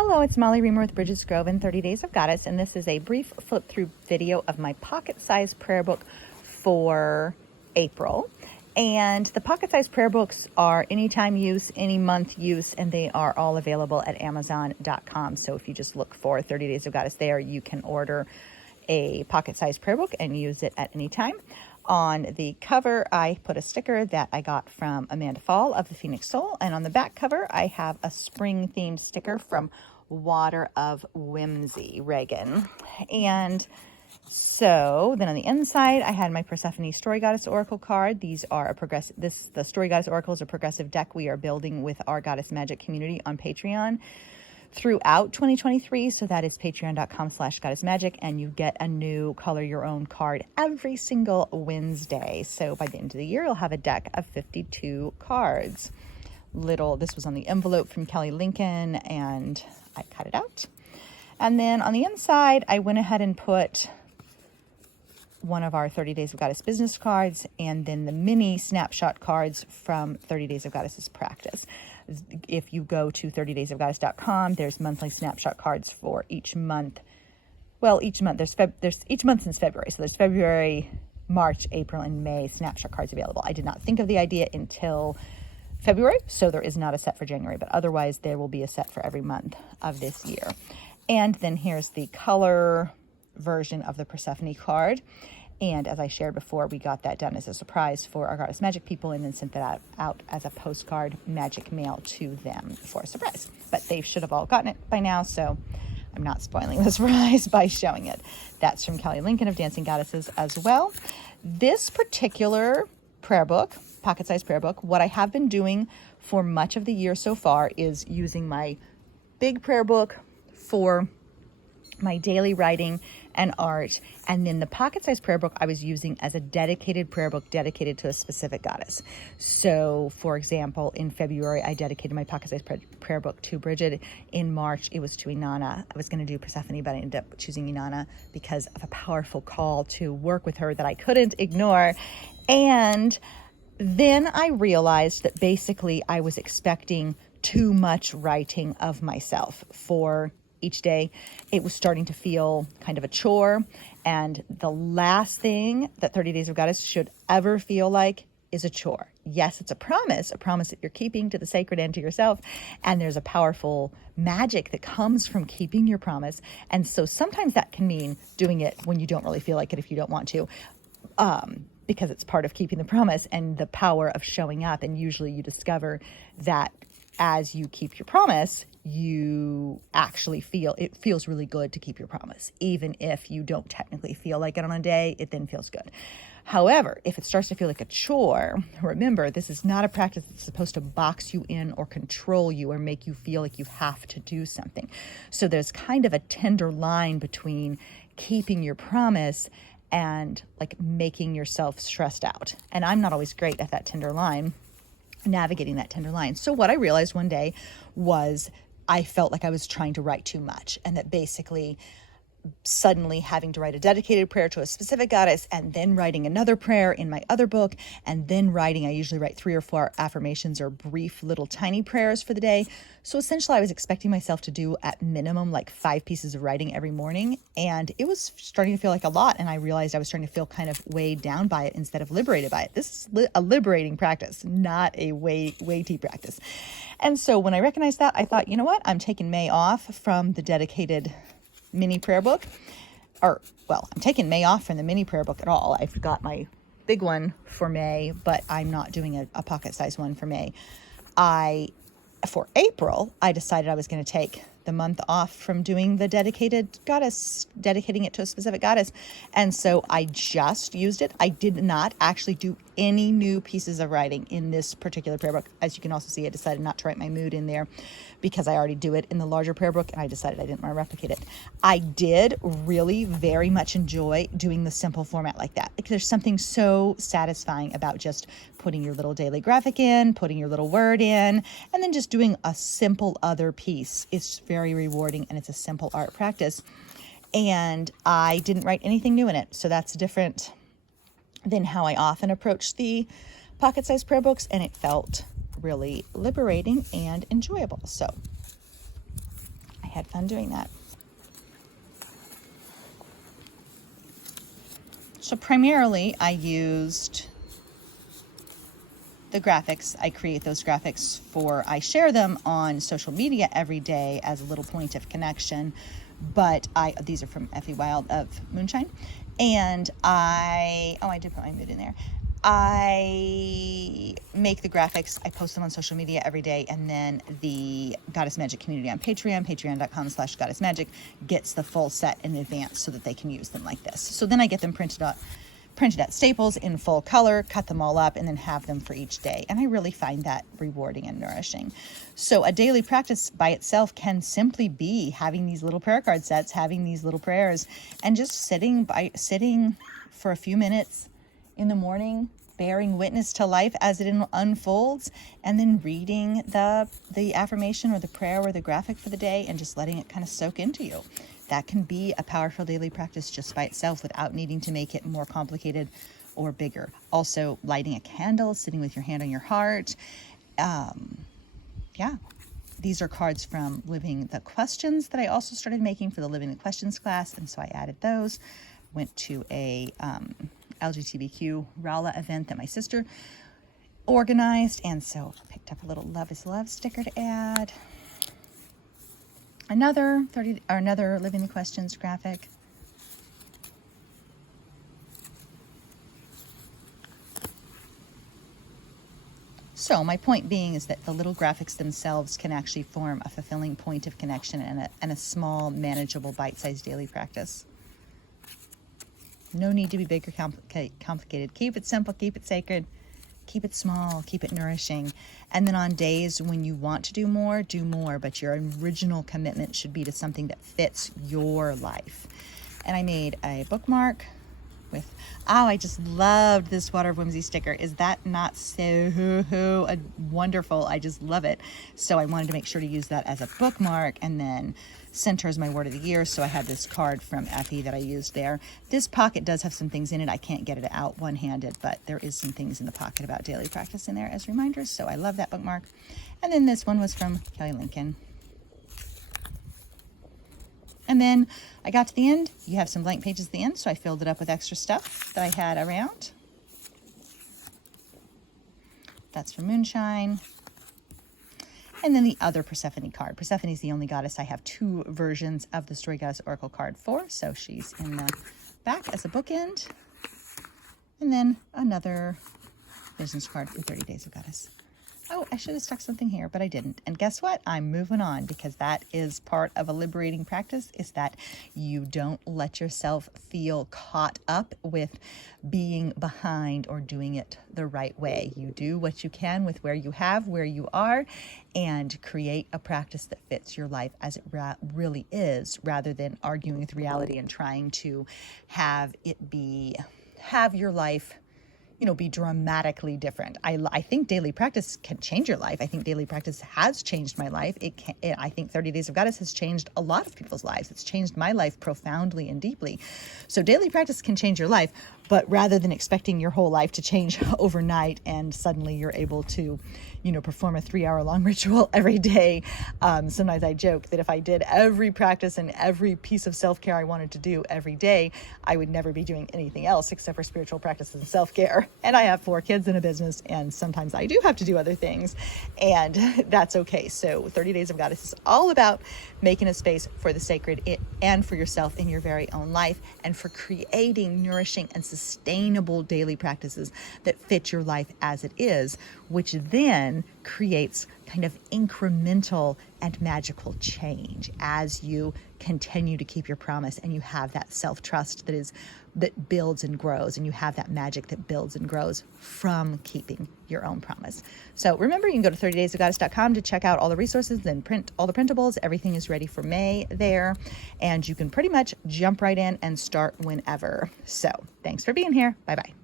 Hello, it's Molly Reamer with Bridges Grove and 30 Days of Goddess, and this is a brief flip-through video of my pocket-sized prayer book for April. And the pocket-sized prayer books are anytime use, any month use, and they are all available at Amazon.com. So if you just look for 30 Days of Goddess there, you can order a pocket-sized prayer book and use it at any time. On the cover, I put a sticker that I got from Amanda Fall of the Phoenix Soul, and on the back cover, I have a spring-themed sticker from Water of Whimsy, Reagan. And so then on the inside, I had my Persephone Story Goddess Oracle card. These are the Story Goddess Oracle is a progressive deck we are building with our Goddess Magic community on Patreon throughout 2023. So that is patreon.com/goddessmagic, and you get a new color your own card every single Wednesday. So by the end of the year, you'll have a deck of 52 cards. This was on the envelope from Kelly Lincoln, and I cut it out. And then on the inside, I went ahead and put one of our 30 Days of Goddess business cards, and then the mini snapshot cards from 30 Days of Goddess's practice. If you go to 30daysofgoddess.com, there's monthly snapshot cards for each month. Well, each month, there's each month since February. So there's February, March, April, and May snapshot cards available. I did not think of the idea until February, so there is not a set for January, but otherwise there will be a set for every month of this year. And then here's the color version of the Persephone card. And as I shared before, we got that done as a surprise for our Goddess Magic people and then sent that out as a postcard magic mail to them for a surprise. But they should have all gotten it by now, so I'm not spoiling the surprise by showing it. That's from Kelly Lincoln of Dancing Goddesses as well. This particular prayer book, pocket-sized prayer book, what I have been doing for much of the year so far is using my big prayer book for my daily writing and art, and then the pocket-sized prayer book I was using as a dedicated prayer book dedicated to a specific goddess. So, for example, in February, I dedicated my pocket-sized prayer book to Bridget. In March, it was to Inanna. I was going to do Persephone, but I ended up choosing Inanna because of a powerful call to work with her that I couldn't ignore. And then I realized that basically I was expecting too much writing of myself for each day. It was starting to feel kind of a chore, and the last thing that 30 Days of Goddess should ever feel like is a chore. Yes, it's a promise that you're keeping to the sacred and to yourself, and there's a powerful magic that comes from keeping your promise. And so sometimes that can mean doing it when you don't really feel like it if you don't want to, because it's part of keeping the promise and the power of showing up. And usually you discover that as you keep your promise, you actually it feels really good to keep your promise. Even if you don't technically feel like it on a day, it then feels good. However, if it starts to feel like a chore, remember, this is not a practice that's supposed to box you in or control you or make you feel like you have to do something. So there's kind of a tender line between keeping your promise and like making yourself stressed out. And I'm not always great at that tender line, navigating that tender line. So what I realized one day was I felt like I was trying to write too much, and that basically suddenly having to write a dedicated prayer to a specific goddess and then writing another prayer in my other book and then I usually write 3 or 4 affirmations or brief little tiny prayers for the day. So essentially I was expecting myself to do at minimum like 5 pieces of writing every morning, and it was starting to feel like a lot, and I realized I was starting to feel kind of weighed down by it instead of liberated by it. This is a liberating practice, not a weighty practice. And so when I recognized that, I thought, you know what, I'm taking May off from the dedicated mini prayer book, I'm taking May off from the mini prayer book at all. I've got my big one for May, but I'm not doing a pocket-sized one for May. For April, I decided I was going to take the month off from doing the dedicating it to a specific goddess. And so I just used it. I did not actually do any new pieces of writing in this particular prayer book. As you can also see, I decided not to write my mood in there because I already do it in the larger prayer book, and I decided I didn't want to replicate it. I did really very much enjoy doing the simple format like that. There's something so satisfying about just putting your little daily graphic in, putting your little word in, and then just doing a simple other piece. It's very rewarding, and it's a simple art practice. And I didn't write anything new in it, so that's different than how I often approach the pocket-sized prayer books, and it felt really liberating and enjoyable. So I had fun doing that. So primarily I used the graphics. I create those graphics I share them on social media every day as a little point of connection. But these are from Effie Wild of Moonshine. And I did put my mood in there. I make the graphics, I post them on social media every day, and then the Goddess Magic community on Patreon, patreon.com/goddessmagic, gets the full set in advance so that they can use them like this. So then I get them printed at Staples in full color, cut them all up, and then have them for each day. And I really find that rewarding and nourishing. So a daily practice by itself can simply be having these little prayer card sets, having these little prayers, and just sitting for a few minutes in the morning, bearing witness to life as it unfolds, and then reading the affirmation or the prayer or the graphic for the day and just letting it kind of soak into you. That can be a powerful daily practice just by itself without needing to make it more complicated or bigger. Also, lighting a candle, sitting with your hand on your heart. These are cards from Living the Questions that I also started making for the Living the Questions class, and so I added those. Went to a LGBTQ Rala event that my sister organized, and so I picked up a little Love is Love sticker to add. Another Living the Questions graphic. So my point being is that the little graphics themselves can actually form a fulfilling point of connection and a small, manageable, bite-sized daily practice. No need to be big or complicated. Keep it simple, keep it sacred, keep it small, keep it nourishing. And then on days when you want to do more, but your original commitment should be to something that fits your life. And I made a bookmark with, I just loved this Water of Whimsy sticker. Is that not so wonderful? I just love it. So I wanted to make sure to use that as a bookmark, and then Center is my word of the year, so I had this card from Effie that I used there. This pocket does have some things in it. I can't get it out one-handed, but there is some things in the pocket about daily practice in there as reminders, so I love that bookmark. And then this one was from Kelly Lincoln. And then I got to the end. You have some blank pages at the end, so I filled it up with extra stuff that I had around. That's from Moonshine. And then the other Persephone card. Persephone is the only goddess I have two versions of the Story Goddess Oracle card for, so she's in the back as a bookend. And then another business card from 30 Days of Goddess. Oh, I should have stuck something here, but I didn't. And guess what? I'm moving on, because that is part of a liberating practice, is that you don't let yourself feel caught up with being behind or doing it the right way. You do what you can with where you are, and create a practice that fits your life as it really is, rather than arguing with reality and trying to have your life be dramatically different. I think daily practice can change your life. I think daily practice has changed my life. I think 30 Days of Goddess has changed a lot of people's lives. It's changed my life profoundly and deeply. So daily practice can change your life, but rather than expecting your whole life to change overnight and suddenly you're able to, perform a 3-hour-long ritual every day. Sometimes I joke that if I did every practice and every piece of self-care I wanted to do every day, I would never be doing anything else except for spiritual practices and self-care. And I have 4 kids and a business, and sometimes I do have to do other things, and that's okay. So 30 Days of Goddess is all about making a space for the sacred and for yourself in your very own life, and for creating nourishing and sustainable daily practices that fit your life as it is, which then creates kind of incremental and magical change as you continue to keep your promise, and you have that self-trust that builds and grows, and you have that magic that builds and grows from keeping your own promise. So remember, you can go to 30daysofgoddess.com to check out all the resources and print all the printables. Everything is ready for May there, and you can pretty much jump right in and start whenever. So thanks for being here. Bye-bye.